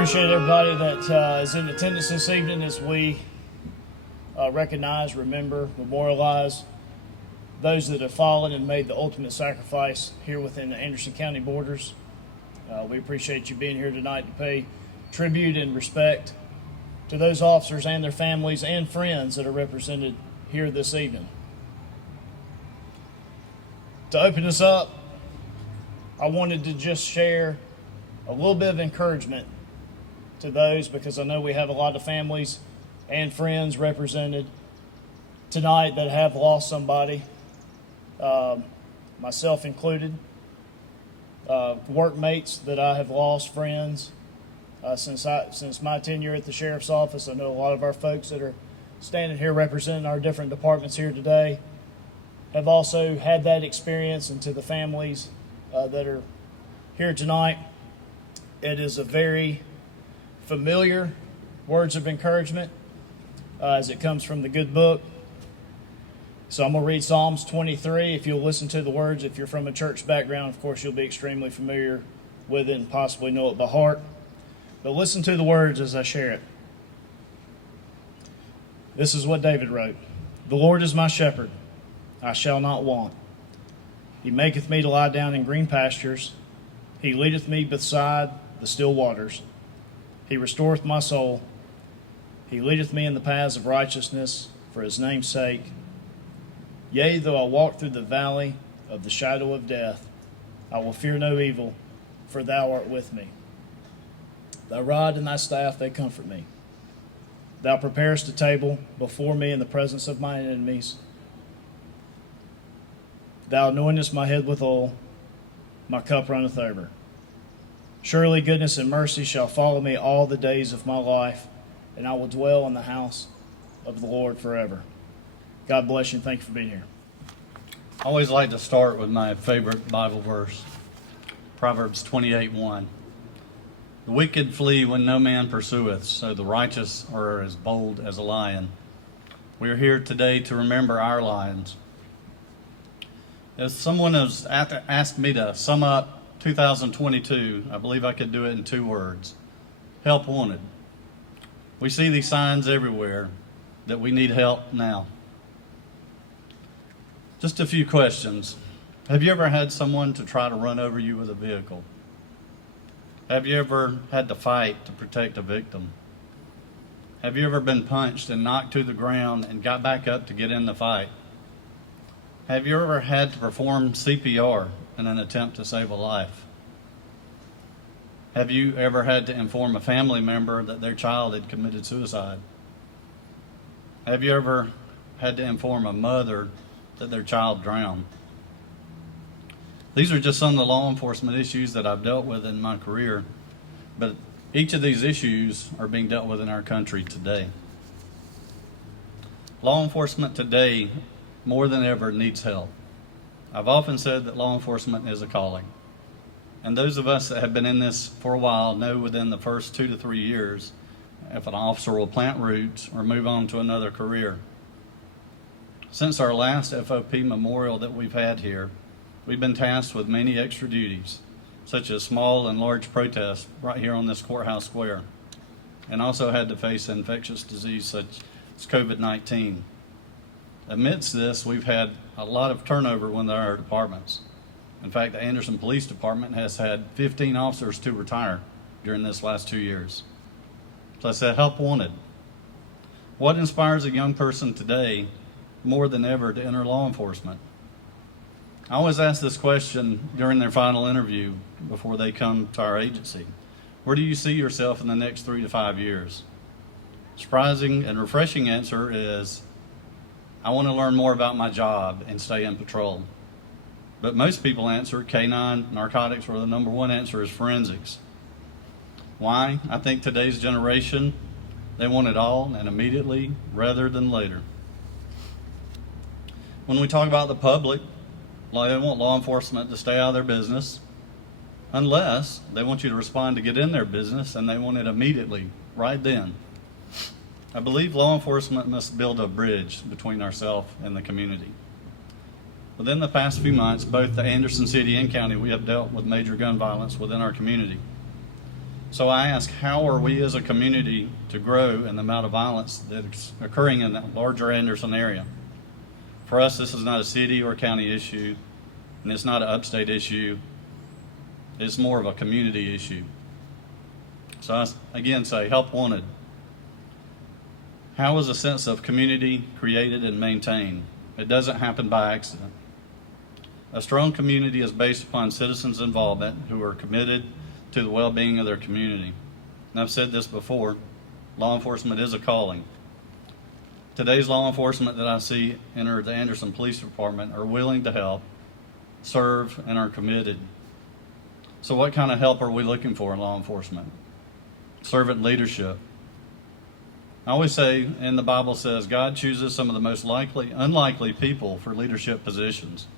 Appreciate everybody that is in attendance this evening as we recognize, remember, memorialize those that have fallen and made the ultimate sacrifice here within the Anderson County borders. We appreciate you being here tonight to pay tribute and respect to those officers and their families and friends that are represented here this evening. To open this up, I wanted to just share a little bit of encouragement to those, because I know we have a lot of families and friends represented tonight that have lost somebody, myself included, workmates that I have lost, friends. Since my tenure at the sheriff's office, I know a lot of our folks that are standing here representing our different departments here today have also had that experience. And to the families that are here tonight, it is a very familiar words of encouragement as it comes from the good book. So I'm going to read Psalms 23. If you'll listen to the words, if you're from a church background, of course, you'll be extremely familiar with it and possibly know it by heart. But listen to the words as I share it. This is what David wrote. The Lord is my shepherd, I shall not want. He maketh me to lie down in green pastures. He leadeth me beside the still waters. He restoreth my soul. He leadeth me in the paths of righteousness for his name's sake. Yea, though I walk through the valley of the shadow of death, I will fear no evil, for thou art with me. Thy rod and thy staff, they comfort me. Thou preparest a table before me in the presence of mine enemies. Thou anointest my head with oil, my cup runneth over. Surely goodness and mercy shall follow me all the days of my life, and I will dwell in the house of the Lord forever. God bless you, and thank you for being here. I always like to start with my favorite Bible verse, Proverbs 28:1. The wicked flee when no man pursueth, so the righteous are as bold as a lion. We are here today to remember our lions. If someone has asked me to sum up 2022, I believe I could do it in 2 words. Help wanted. We see these signs everywhere that we need help now. Just a few questions. Have you ever had someone to try to run over you with a vehicle? Have you ever had to fight to protect a victim? Have you ever been punched and knocked to the ground and got back up to get in the fight? Have you ever had to perform CPR in an attempt to save a life? Have you ever had to inform a family member that their child had committed suicide? Have you ever had to inform a mother that their child drowned? These are just some of the law enforcement issues that I've dealt with in my career, but each of these issues are being dealt with in our country today. Law enforcement today, more than ever, needs help. I've often said that law enforcement is a calling. And those of us that have been in this for a while know within the first 2 to 3 years if an officer will plant roots or move on to another career. Since our last FOP memorial that we've had here, we've been tasked with many extra duties, such as small and large protests right here on this courthouse square, and also had to face infectious disease such as COVID-19. Amidst this, we've had a lot of turnover within our departments. In fact, the Anderson Police Department has had 15 officers to retire during this last 2 years. So I said, help wanted. What inspires a young person today more than ever to enter law enforcement? I always ask this question during their final interview before they come to our agency. Where do you see yourself in the next 3 to 5 years? Surprising and refreshing answer is, I want to learn more about my job and stay in patrol. But most people answer K-9, narcotics, or the number 1 answer is forensics. Why? I think today's generation, they want it all and immediately rather than later. When we talk about the public, they want law enforcement to stay out of their business, unless they want you to respond to get in their business and they want it immediately, right then. I believe law enforcement must build a bridge between ourselves and the community. Within the past few months, both the Anderson City and County, we have dealt with major gun violence within our community. So I ask, how are we as a community to grow in the amount of violence that's occurring in the larger Anderson area? For us, this is not a city or county issue, and it's not an upstate issue. It's more of a community issue. So I again say, help wanted. How is a sense of community created and maintained? It doesn't happen by accident. A strong community is based upon citizens' involvement who are committed to the well-being of their community. And I've said this before, law enforcement is a calling. Today's law enforcement that I see enter the Anderson Police Department are willing to help, serve, and are committed. So what kind of help are we looking for in law enforcement? Servant leadership. I always say, and the Bible says, God chooses some of the most unlikely people for leadership positions.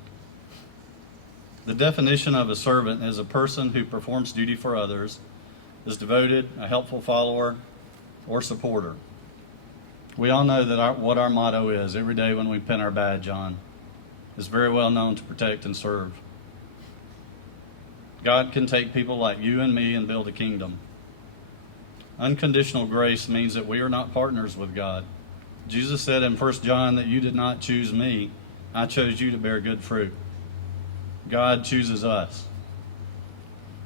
The definition of a servant is a person who performs duty for others, is devoted, a helpful follower, or supporter. We all know that what our motto is every day when we pin our badge on. Is very well known to protect and serve. God can take people like you and me and build a kingdom. Unconditional grace means that we are not partners with God. Jesus said in 1 John that you did not choose me, I chose you to bear good fruit. God chooses us.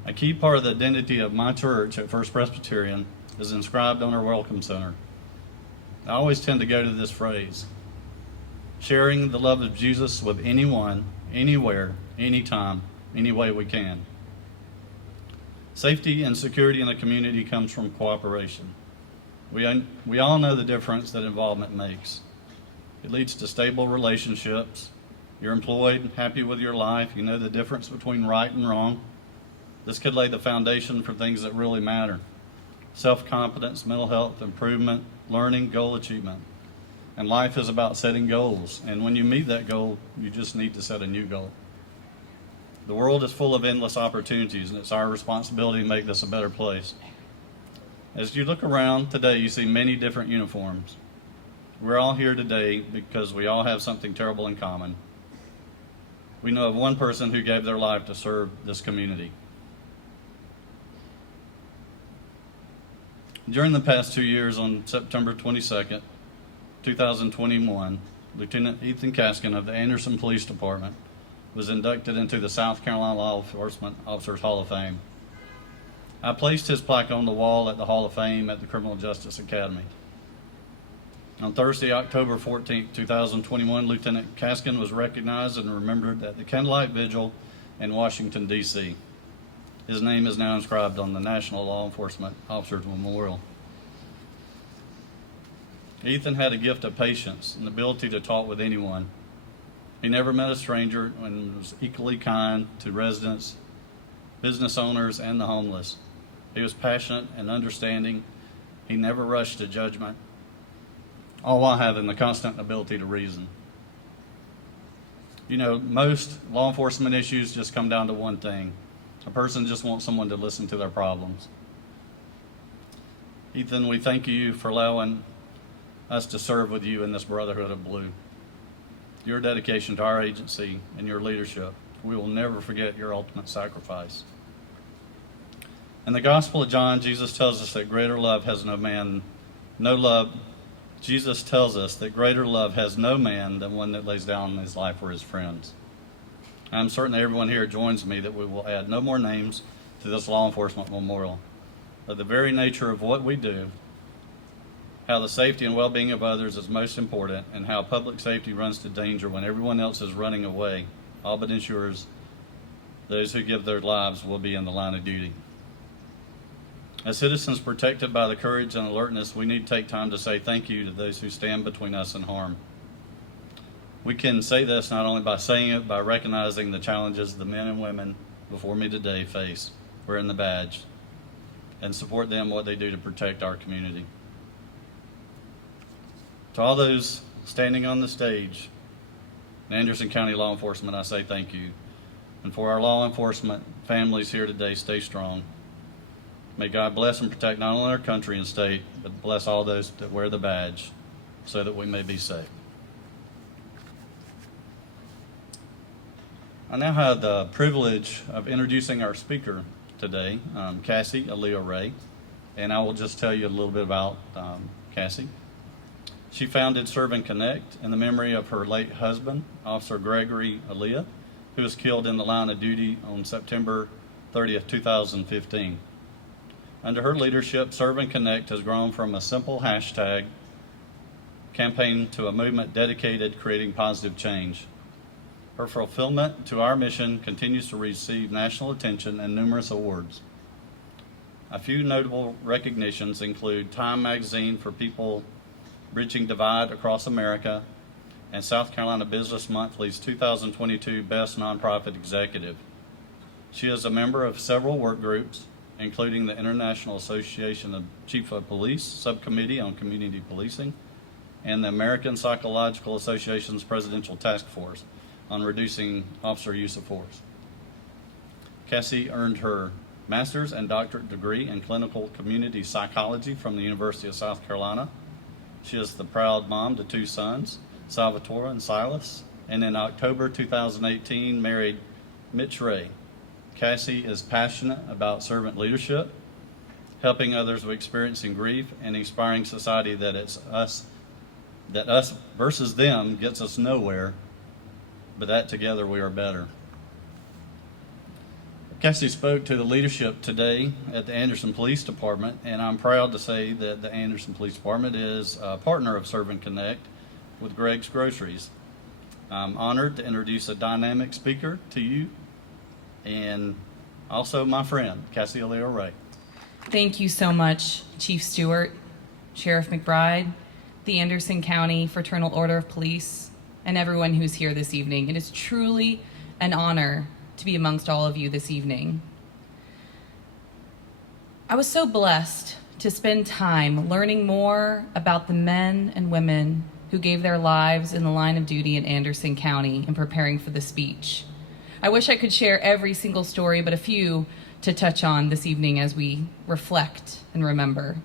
A key part of the identity of my church at First Presbyterian is inscribed on our Welcome Center. I always tend to go to this phrase, sharing the love of Jesus with anyone, anywhere, anytime, any way we can. Safety and security in the community comes from cooperation. We all know the difference that involvement makes. It leads to stable relationships. You're employed, happy with your life. You know the difference between right and wrong. This could lay the foundation for things that really matter. Self-confidence, mental health, improvement, learning, goal achievement. And life is about setting goals. And when you meet that goal, you just need to set a new goal. The world is full of endless opportunities, and it's our responsibility to make this a better place. As you look around today, you see many different uniforms. We're all here today because we all have something terrible in common. We know of one person who gave their life to serve this community. During the past 2 years, on September 22nd, 2021, Lieutenant Ethan Caskin of the Anderson Police Department was inducted into the South Carolina Law Enforcement Officers Hall of Fame. I placed his plaque on the wall at the Hall of Fame at the Criminal Justice Academy. On Thursday, October 14, 2021, Lieutenant Caskin was recognized and remembered at the Candlelight Vigil in Washington, D.C. His name is now inscribed on the National Law Enforcement Officers Memorial. Ethan had a gift of patience and the ability to talk with anyone. He never met a stranger and was equally kind to residents, business owners, and the homeless. He was passionate and understanding. He never rushed to judgment, all while having the constant ability to reason. You know, most law enforcement issues just come down to one thing. A person just wants someone to listen to their problems. Ethan, we thank you for allowing us to serve with you in this Brotherhood of Blue. Your dedication to our agency and your leadership, we will never forget your ultimate sacrifice. In the Gospel of John, Jesus tells us that Jesus tells us that greater love has no man than one that lays down his life for his friends. I'm certain that everyone here joins me that we will add no more names to this law enforcement memorial. But the very nature of what we do, how the safety and well-being of others is most important, and how public safety runs to danger when everyone else is running away, all but ensures those who give their lives will be in the line of duty. As citizens protected by the courage and alertness, we need to take time to say thank you to those who stand between us and harm. We can say this not only by saying it, by recognizing the challenges the men and women before me today face, wearing the badge, and support them what they do to protect our community. To all those standing on the stage in Anderson County Law Enforcement, I say thank you. And for our law enforcement families here today, stay strong. May God bless and protect not only our country and state, but bless all those that wear the badge so that we may be safe. I now have the privilege of introducing our speaker today, Cassie Elia Ray, and I will just tell you a little bit about Cassie. She founded Serve and Connect in the memory of her late husband, Officer Gregory Elia, who was killed in the line of duty on September 30th, 2015. Under her leadership, Serve and Connect has grown from a simple hashtag campaign to a movement dedicated to creating positive change. Her fulfillment to our mission continues to receive national attention and numerous awards. A few notable recognitions include Time Magazine for People Bridging Divide Across America and South Carolina Business Monthly's 2022 Best Nonprofit Executive. She is a member of several work groups, including the International Association of Chiefs of Police Subcommittee on Community Policing and the American Psychological Association's Presidential Task Force on Reducing Officer Use of Force. Cassie earned her master's and doctorate degree in clinical community psychology from the University of South Carolina. She is the proud mom to two sons, Salvatore and Silas, and in October 2018 married Mitch Ray. Cassie is passionate about servant leadership, helping others with experiencing grief, and inspiring society that us versus them gets us nowhere, but that together we are better. Cassie spoke to the leadership today at the Anderson Police Department, and I'm proud to say that the Anderson Police Department is a partner of Serve and Connect with Greg's Groceries. I'm honored to introduce a dynamic speaker to you, and also my friend, Cassie Elia Ray. Thank you so much, Chief Stewart, Sheriff McBride, the Anderson County Fraternal Order of Police, and everyone who's here this evening. It is truly an honor to be amongst all of you this evening. I was so blessed to spend time learning more about the men and women who gave their lives in the line of duty in Anderson County in preparing for the speech. I wish I could share every single story, but a few to touch on this evening as we reflect and remember.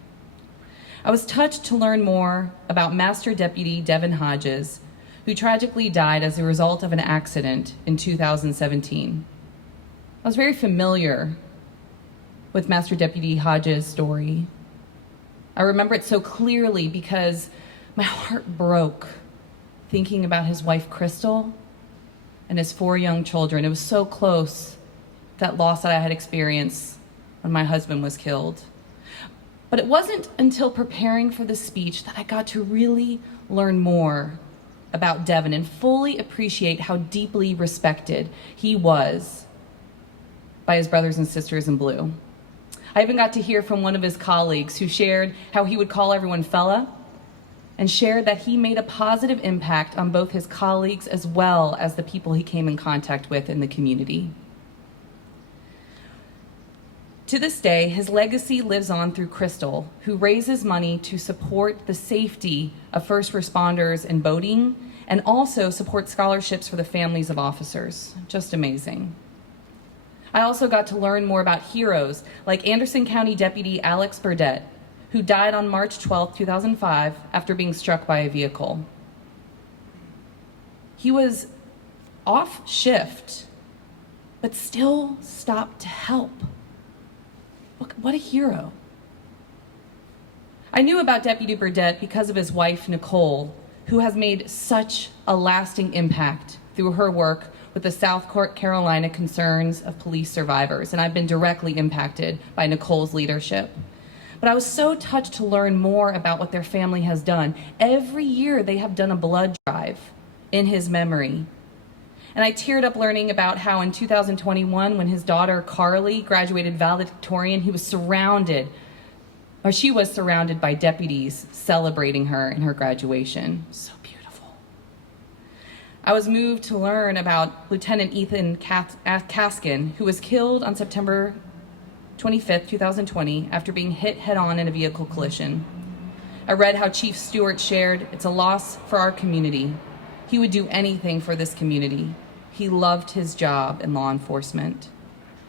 I was touched to learn more about Master Deputy Devin Hodges, who tragically died as a result of an accident in 2017. I was very familiar with Master Deputy Hodges' story. I remember it so clearly because my heart broke thinking about his wife, Crystal, and his 4 young children. It was so close, that loss that I had experienced when my husband was killed. But it wasn't until preparing for the speech that I got to really learn more about Devin and fully appreciate how deeply respected he was by his brothers and sisters in blue. I even got to hear from one of his colleagues who shared how he would call everyone fella, and shared that he made a positive impact on both his colleagues as well as the people he came in contact with in the community. To this day, his legacy lives on through Crystal, who raises money to support the safety of first responders in boating and also supports scholarships for the families of officers. Just amazing. I also got to learn more about heroes like Anderson County Deputy Alex Burdette, who died on March 12, 2005 after being struck by a vehicle. He was off shift, but still stopped to help. What a hero. I knew about Deputy Burdette because of his wife, Nicole, who has made such a lasting impact through her work with the South Carolina Concerns of Police Survivors, and I've been directly impacted by Nicole's leadership. But I was so touched to learn more about what their family has done. Every year they have done a blood drive in his memory. And I teared up learning about how in 2021, when his daughter Carly graduated valedictorian, she was surrounded by deputies celebrating her in her graduation. So beautiful. I was moved to learn about Lieutenant Ethan Caskin, who was killed on September 25th, 2020, after being hit head-on in a vehicle collision. I read how Chief Stewart shared, "It's a loss for our community. He would do anything for this community. He loved his job in law enforcement."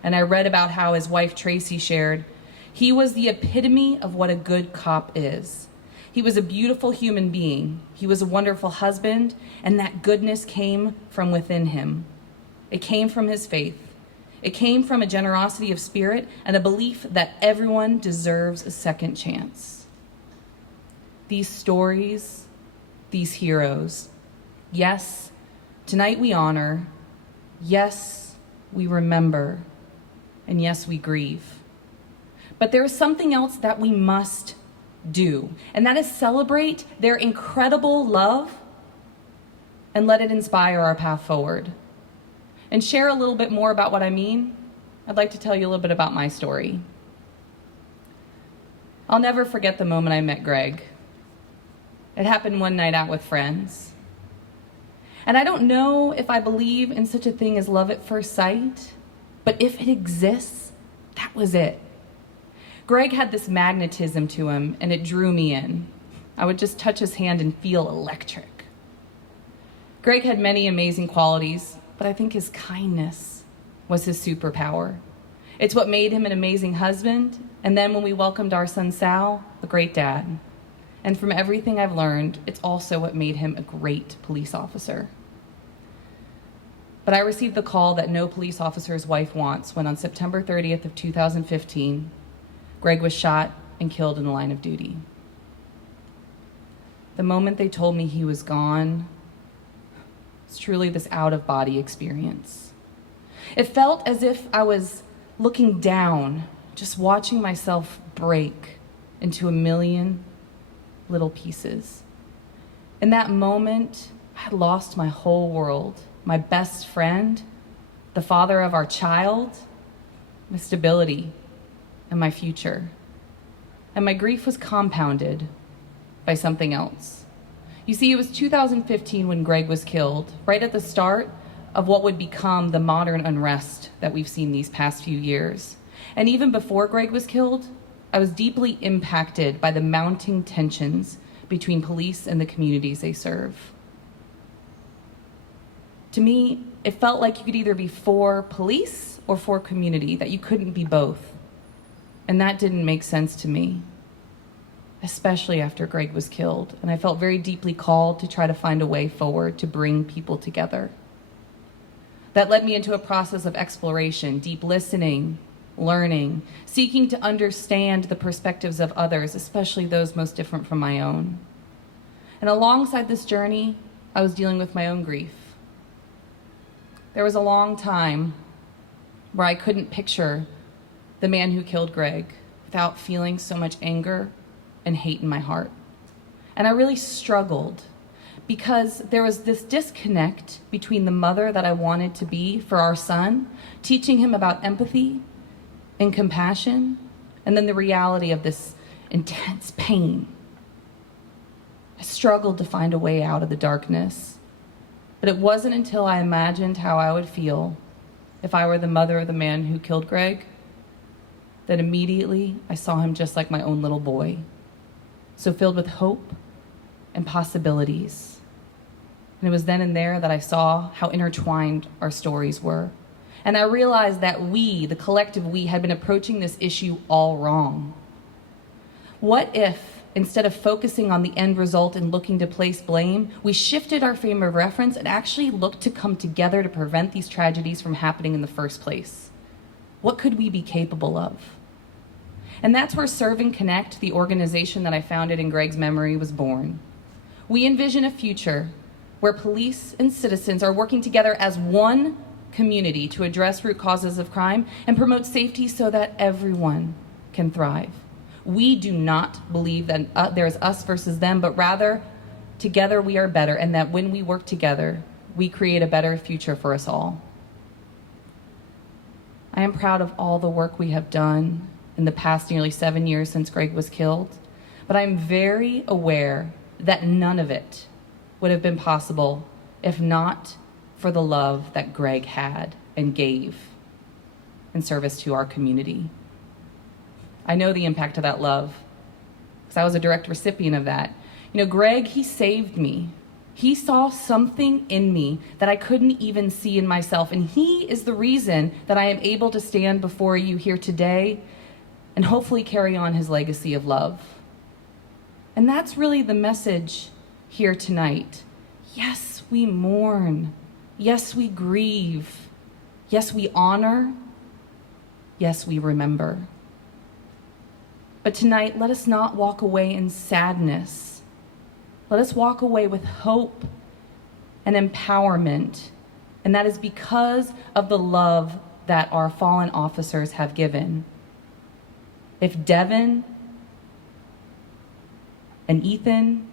And I read about how his wife Tracy shared, "He was the epitome of what a good cop is. He was a beautiful human being. He was a wonderful husband, and that goodness came from within him. It came from his faith. It came from a generosity of spirit and a belief that everyone deserves a second chance. These stories, these heroes, yes, tonight we honor, yes, we remember, and yes, we grieve. But there is something else that we must do, and that is celebrate their incredible love and let it inspire our path forward. And share a little bit more about what I mean, I'd like to tell you a little bit about my story. I'll never forget the moment I met Greg. It happened one night out with friends. And I don't know if I believe in such a thing as love at first sight, but if it exists, that was it. Greg had this magnetism to him, and it drew me in. I would just touch his hand and feel electric. Greg had many amazing qualities, but I think his kindness was his superpower. It's what made him an amazing husband, and then when we welcomed our son Sal, a great dad. And from everything I've learned, it's also what made him a great police officer. But I received the call that no police officer's wife wants when on September 30th of 2015, Greg was shot and killed in the line of duty. The moment they told me he was gone, it's truly this out-of-body experience. It felt as if I was looking down, just watching myself break into a million little pieces. In that moment, I had lost my whole world, my best friend, the father of our child, my stability, and my future. And my grief was compounded by something else. You see, it was 2015 when Greg was killed, right at the start of what would become the modern unrest that we've seen these past few years. And even before Greg was killed, I was deeply impacted by the mounting tensions between police and the communities they serve. To me, it felt like you could either be for police or for community, that you couldn't be both. And that didn't make sense to me, especially after Greg was killed. And I felt very deeply called to try to find a way forward to bring people together. That led me into a process of exploration, deep listening, learning, seeking to understand the perspectives of others, especially those most different from my own. And alongside this journey, I was dealing with my own grief. There was a long time where I couldn't picture the man who killed Greg without feeling so much anger and hate in my heart. And I really struggled because there was this disconnect between the mother that I wanted to be for our son, teaching him about empathy and compassion, and then the reality of this intense pain. I struggled to find a way out of the darkness, but it wasn't until I imagined how I would feel if I were the mother of the man who killed Greg that immediately I saw him just like my own little boy, so filled with hope and possibilities. And it was then and there that I saw how intertwined our stories were. And I realized that we, the collective we, had been approaching this issue all wrong. What if, instead of focusing on the end result and looking to place blame, we shifted our frame of reference and actually looked to come together to prevent these tragedies from happening in the first place? What could we be capable of? And that's where Serve and Connect, the organization that I founded in Greg's memory, was born. We envision a future where police and citizens are working together as one community to address root causes of crime and promote safety so that everyone can thrive. We do not believe that there's us versus them, but rather together we are better, and that when we work together, we create a better future for us all. I am proud of all the work we have done in the past nearly 7 years since Greg was killed, but I'm very aware that none of it would have been possible if not for the love that Greg had and gave in service to our community. I know the impact of that love because I was a direct recipient of that. You know, Greg, he saved me. He saw something in me that I couldn't even see in myself, and he is the reason that I am able to stand before you here today and hopefully carry on his legacy of love. And that's really the message here tonight. Yes, we mourn. Yes, we grieve. Yes, we honor. Yes, we remember. But tonight, let us not walk away in sadness. Let us walk away with hope and empowerment, and that is because of the love that our fallen officers have given. If Devin and Ethan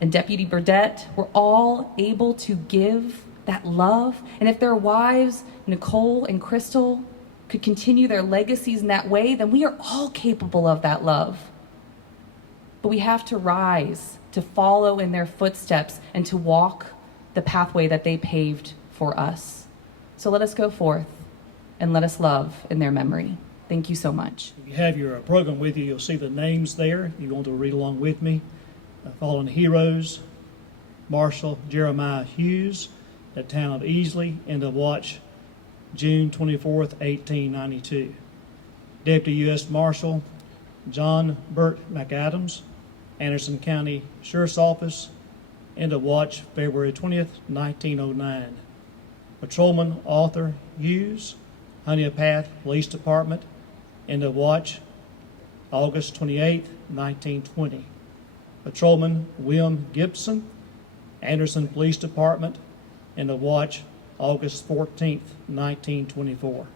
and Deputy Burdette were all able to give that love, and if their wives, Nicole and Crystal, could continue their legacies in that way, then we are all capable of that love. But we have to rise, to follow in their footsteps, and to walk the pathway that they paved for us. So let us go forth and let us love in their memory. Thank you so much. If you have your program with you, you'll see the names there. You want to read along with me. Fallen heroes: Marshal Jeremiah Hughes, the town of Easley, in the watch June 24th, 1892. Deputy U.S. Marshal John Burt McAdams, Anderson County Sheriff's Office, in the watch February 20th, 1909. Patrolman Arthur Hughes, Honeypath Police Department, in the watch August 28th, 1920. Patrolman William Gibson, Anderson Police Department, in the watch August 14th, 1924.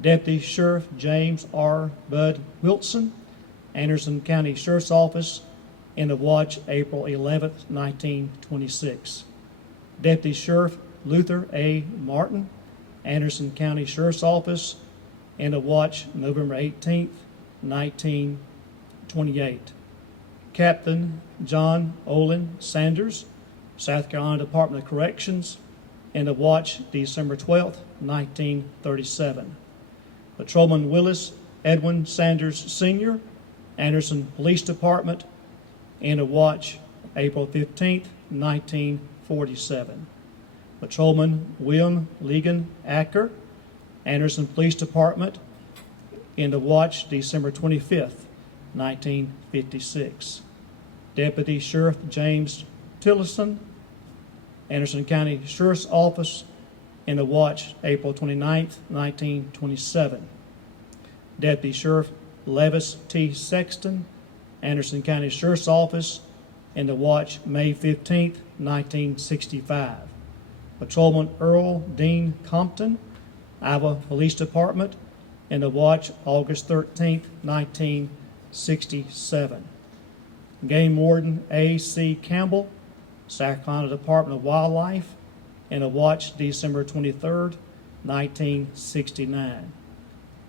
Deputy Sheriff James R. Bud Wilson, Anderson County Sheriff's Office, in the watch April 11th, 1926. Deputy Sheriff Luther A. Martin, Anderson County Sheriff's Office, in the watch November 18th, 1928. Captain John Olin Sanders, South Carolina Department of Corrections, in the watch December 12th, 1937. Patrolman Willis Edwin Sanders Sr., Anderson Police Department, in the watch April 15th, 1947. Patrolman William Legan Acker, Anderson Police Department, in the watch December 25th, 1956. Deputy Sheriff James Tillison, Anderson County Sheriff's Office, in the watch April 29th, 1927. Deputy Sheriff Levis T. Sexton, Anderson County Sheriff's Office, in the watch May 15th, 1965. Patrolman Earl Dean Compton, Iowa Police Department, in the watch August 13th, 1967. Game Warden A. C. Campbell, South Carolina Department of Wildlife, in the watch December 23rd, 1969.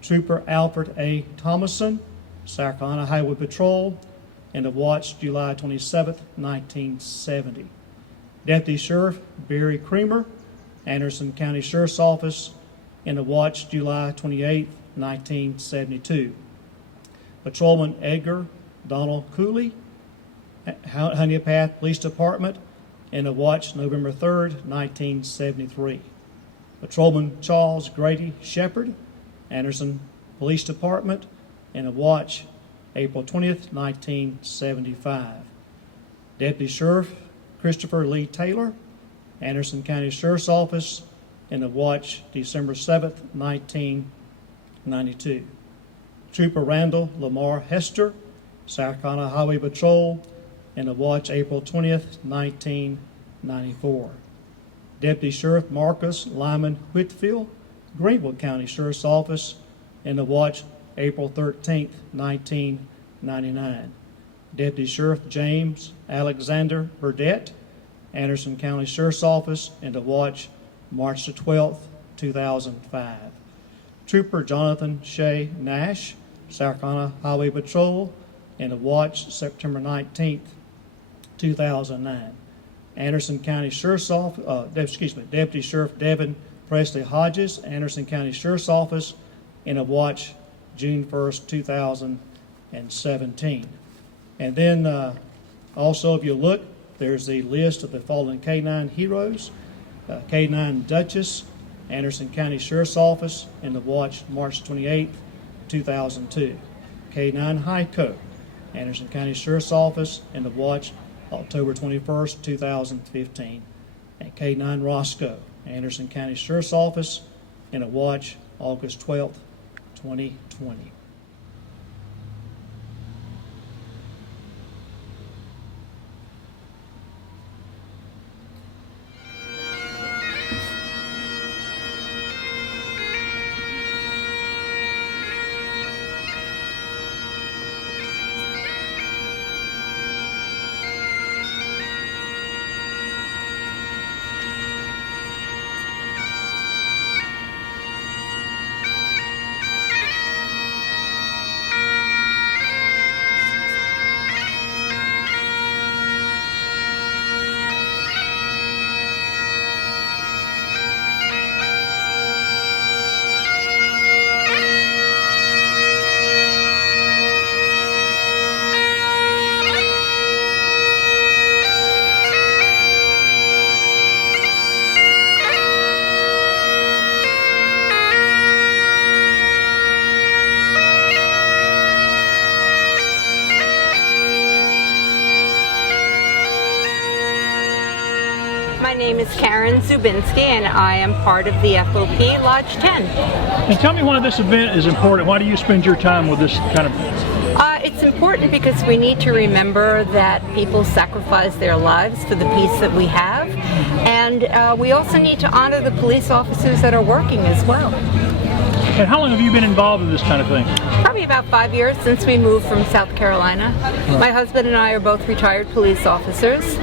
Trooper Alfred A. Thomason, South Carolina Highway Patrol, in the watch July 27th, 1970. Deputy Sheriff Barry Creamer, Anderson County Sheriff's Office, in the watch July 28th, 1972. Patrolman Edgar Donald Cooley, Honeypath Police Department, in the watch November 3rd, 1973. Patrolman Charles Grady Shepard, Anderson Police Department, in the watch April 20th, 1975. Deputy Sheriff Christopher Lee Taylor, Anderson County Sheriff's Office, in the watch December 7th, 1992. Trooper Randall Lamar Hester, South Carolina Highway Patrol, in the watch April 20th, 1994. Deputy Sheriff Marcus Lyman Whitfield, Greenville County Sheriff's Office, in the watch April 13th, 1999. Deputy Sheriff James Alexander Burdette, Anderson County Sheriff's Office, in the watch March the 12th, 2005. Trooper Jonathan Shea Nash, South Carolina Highway Patrol, in the watch September 19th, 2009. Anderson County Sheriff's Office, Deputy Sheriff Devin Presley Hodges, Anderson County Sheriff's Office, in a watch June 1st, 2017. And then also, if you look, there's the list of the fallen K-9 heroes. K-9 Duchess, Anderson County Sheriff's Office, in the watch March 28th, 2002. K-9 Heiko, Anderson County Sheriff's Office, in the watch October 21st, 2015. And K-9 Roscoe, Anderson County Sheriff's Office, and at Watch, August 12th, 2020. My name is Karen Zubinski, and I am part of the FOP Lodge 10. And tell me why this event is important. Why do you spend your time with this kind of... It's important because we need to remember that people sacrifice their lives for the peace that we have, and we also need to honor the police officers that are working as well. And how long have you been involved in this kind of thing? Probably about 5 years since we moved from South Carolina. My husband and I are both retired police officers,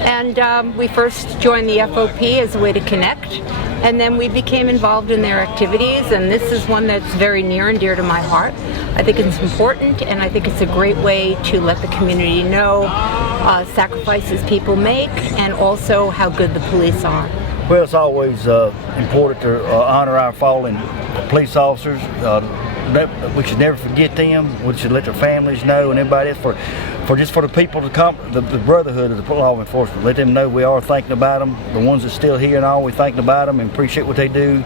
and we first joined the FOP as a way to connect, and then we became involved in their activities, and this is one that's very near and dear to my heart. I think it's important, and I think it's a great way to let the community know sacrifices people make and also how good the police are. Well, it's always important to honor our fallen police officers. We should never forget them. We should let their families know and everybody else for the people to come, the brotherhood of the law enforcement. Let them know we are thinking about them. The ones that's still here and all, we're thinking about them and appreciate what they do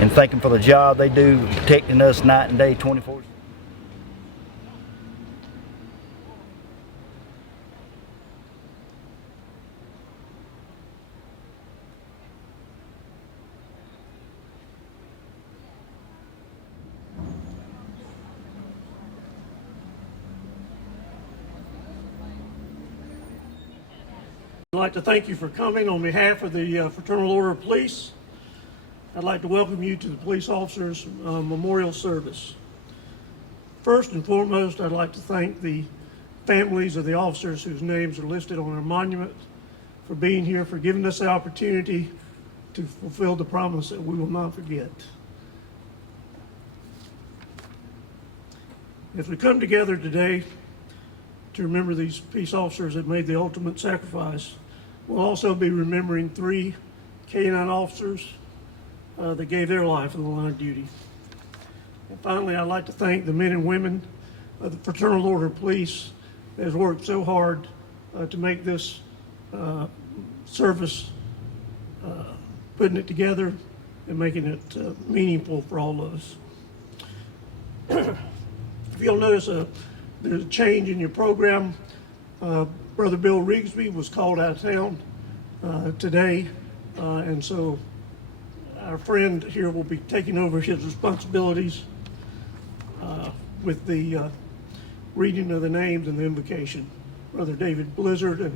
and thank them for the job they do, protecting us night and day, 24/7. I'd like to thank you for coming on behalf of the Fraternal Order of Police. I'd like to welcome you to the Police Officers Memorial Service. First and foremost, I'd like to thank the families of the officers whose names are listed on our monument for being here, for giving us the opportunity to fulfill the promise that we will not forget. As we come together today to remember these peace officers that made the ultimate sacrifice, we'll also be remembering 3 K-9 officers that gave their life in the line of duty. And finally, I'd like to thank the men and women of the Fraternal Order of Police that has worked so hard to make this service, putting it together and making it meaningful for all of us. If you'll notice, there's a change in your program. Brother Bill Rigsby was called out of town today, and so our friend here will be taking over his responsibilities with the reading of the names and the invocation. Brother David Blizzard,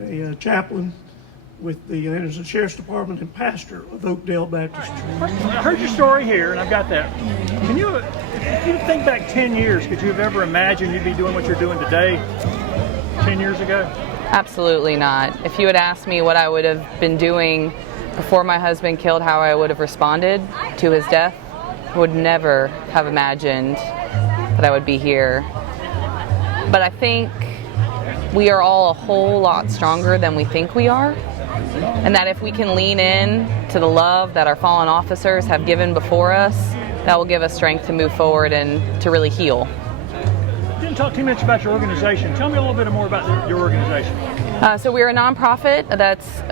a chaplain with the Anderson Sheriff's Department and pastor of Oakdale Baptist Church. I heard your story here, and I've got that. Can you, if you think back 10 years, could you have ever imagined you'd be doing what you're doing today 10 years ago? Absolutely not. If you had asked me what I would have been doing before my husband killed, how I would have responded to his death, I would never have imagined that I would be here. But I think we are all a whole lot stronger than we think we are, and that if we can lean in to the love that our fallen officers have given before us, that will give us strength to move forward and to really heal. You didn't talk too much about your organization. Tell me a little bit more about your organization. So we're a nonprofit that's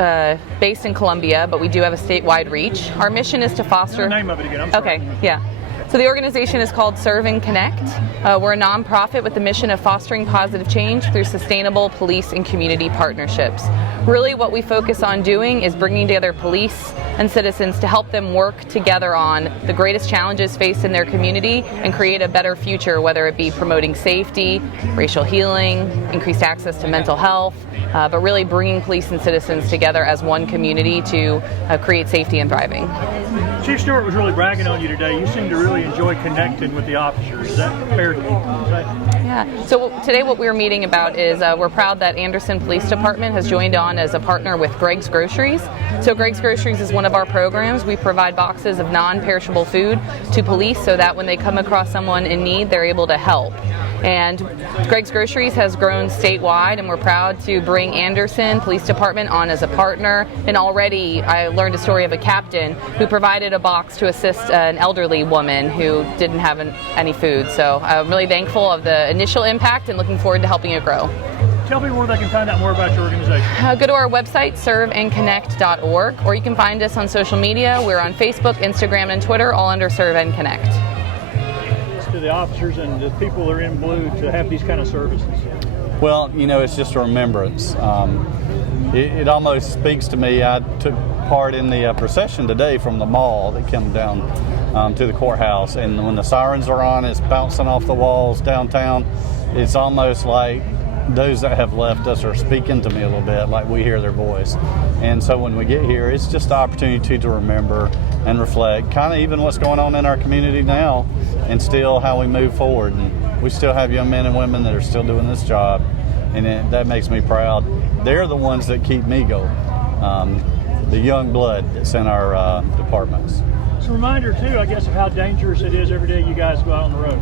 based in Columbia, but we do have a statewide reach. Our mission is to foster... The name of it again, I'm sorry. Okay, yeah. So the organization is called Serve and Connect. We're a nonprofit with the mission of fostering positive change through sustainable police and community partnerships. Really what we focus on doing is bringing together police and citizens to help them work together on the greatest challenges faced in their community and create a better future, whether it be promoting safety, racial healing, increased access to mental health, but really bringing police and citizens together as one community to create safety and thriving. Chief Stewart was really bragging on you today. You seem to really enjoy connecting with the officers. Is that fair to say? Yeah. So today what we're meeting about is we're proud that Anderson Police Department has joined on as a partner with Greg's Groceries. So Greg's Groceries is one of our programs. We provide boxes of non-perishable food to police so that when they come across someone in need, they're able to help. And Greg's Groceries has grown statewide, and we're proud to bring Anderson Police Department on as a partner. And already I learned a story of a captain who provided a box to assist an elderly woman who didn't have any food. So I'm really thankful of the initial impact and looking forward to helping it grow. Tell people where they can find out more about your organization. Go to our website, serveandconnect.org, or you can find us on social media. We're on Facebook, Instagram, and Twitter, all under Serve and Connect. To the officers and the people that are in blue to have these kind of services. Well, you know, it's just a remembrance. It almost speaks to me. I took part in the procession today from the mall that came down to the courthouse, and when the sirens are on, it's bouncing off the walls downtown. It's almost like those that have left us are speaking to me a little bit, like we hear their voice. And so when we get here, it's just an opportunity to remember and reflect, kind of even what's going on in our community now, and still how we move forward. And we still have young men and women that are still doing this job, and that makes me proud. They're the ones that keep me going, the young blood that's in our departments. It's a reminder, too, I guess, of how dangerous it is every day you guys go out on the road.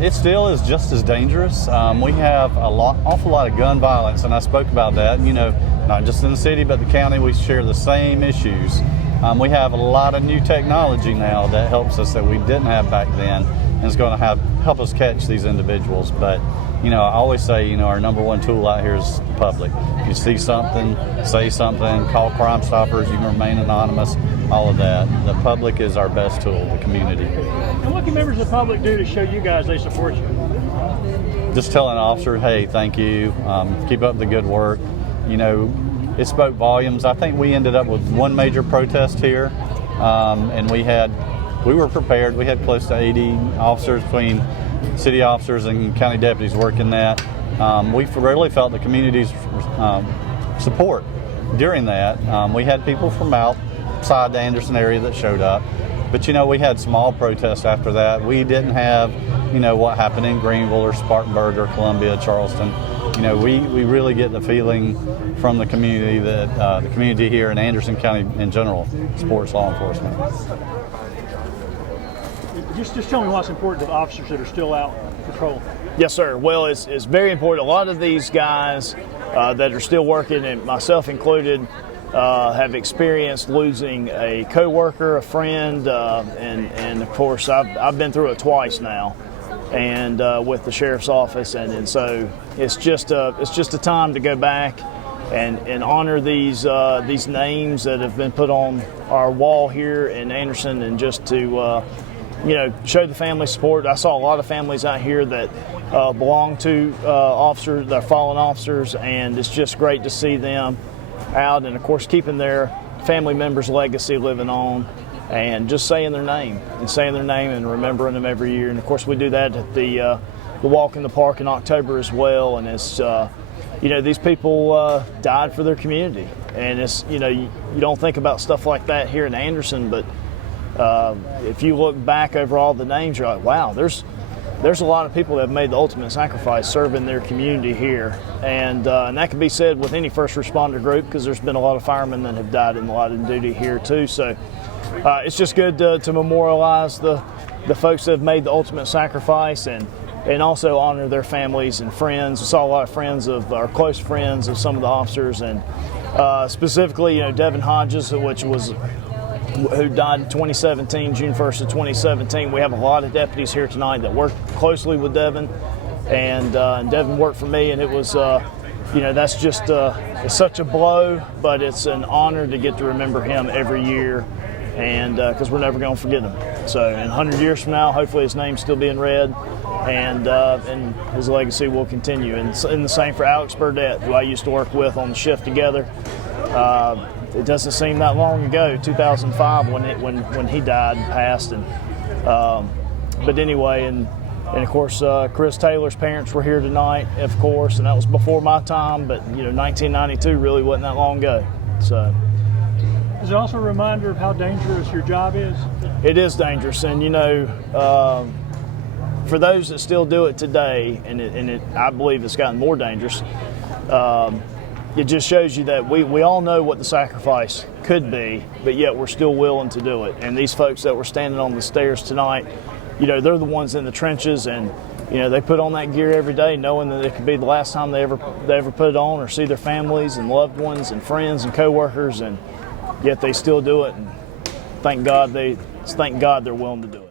It still is just as dangerous. We have awful lot of gun violence, and I spoke about that. You know, not just in the city, but the county, we share the same issues. We have a lot of new technology now that helps us that we didn't have back then, and it's going to help us catch these individuals. But, you know, I always say, you know, our number one tool out here is the public. If you see something, say something, call Crime Stoppers, you can remain anonymous, all of that. The public is our best tool, the community. And what can members of the public do to show you guys they support you? Just telling an officer, hey, thank you, keep up the good work. You know, it spoke volumes. I think we ended up with one major protest here, and we were prepared. We had close to 80 officers between city officers and county deputies working that. We really felt the community's support during that. We had people from outside the Anderson area that showed up, but you know, we had small protests after that. We didn't have, you know, what happened in Greenville or Spartanburg or Columbia, Charleston. You know, we really get the feeling from the community that the community here in Anderson County in general supports law enforcement. Just tell me what's important to the officers that are still out patrolling. Yes, sir. Well, it's very important. A lot of these guys that are still working, and myself included, have experienced losing a coworker, a friend, and of course, I've been through it twice now, and with the sheriff's office, and so it's just a time to go back and honor these names that have been put on our wall here in Anderson, and just to you know, show the family support. I saw a lot of families out here that belong to officers, they're fallen officers, and it's just great to see them out, and of course keeping their family members' legacy living on, and just saying their name and remembering them every year. And of course we do that at the walk in the park in October as well. And it's you know, these people died for their community, and it's, you know, you don't think about stuff like that here in Anderson, but if you look back over all the names, you're like, wow, there's a lot of people that have made the ultimate sacrifice serving their community here, and that can be said with any first responder group, because there's been a lot of firemen that have died in the line of duty here too. So it's just good to memorialize the folks that have made the ultimate sacrifice, and also honor their families and friends. We saw a lot of friends of our close friends of some of the officers, and specifically, you know, Devin Hodges, who died in 2017, June 1st of 2017. We have a lot of deputies here tonight that work closely with Devin, and Devin worked for me, and it was, you know, that's just it's such a blow, but it's an honor to get to remember him every year, and because we're never going to forget him. So in 100 years from now, hopefully his name's still being read, and his legacy will continue. And the same for Alex Burdette, who I used to work with on the shift together. It doesn't seem that long ago, 2005, when he died and passed. And but anyway, and of course, Chris Taylor's parents were here tonight, of course, and that was before my time. But 1992 really wasn't that long ago. So. Is it also a reminder of how dangerous your job is? It is dangerous, and for those that still do it today, and I believe it's gotten more dangerous. It just shows you that we all know what the sacrifice could be, but yet we're still willing to do it. And these folks that were standing on the stairs tonight, they're the ones in the trenches, and they put on that gear every day, knowing that it could be the last time they ever put it on or see their families and loved ones and friends and coworkers, and yet they still do it. And thank God they're willing to do it.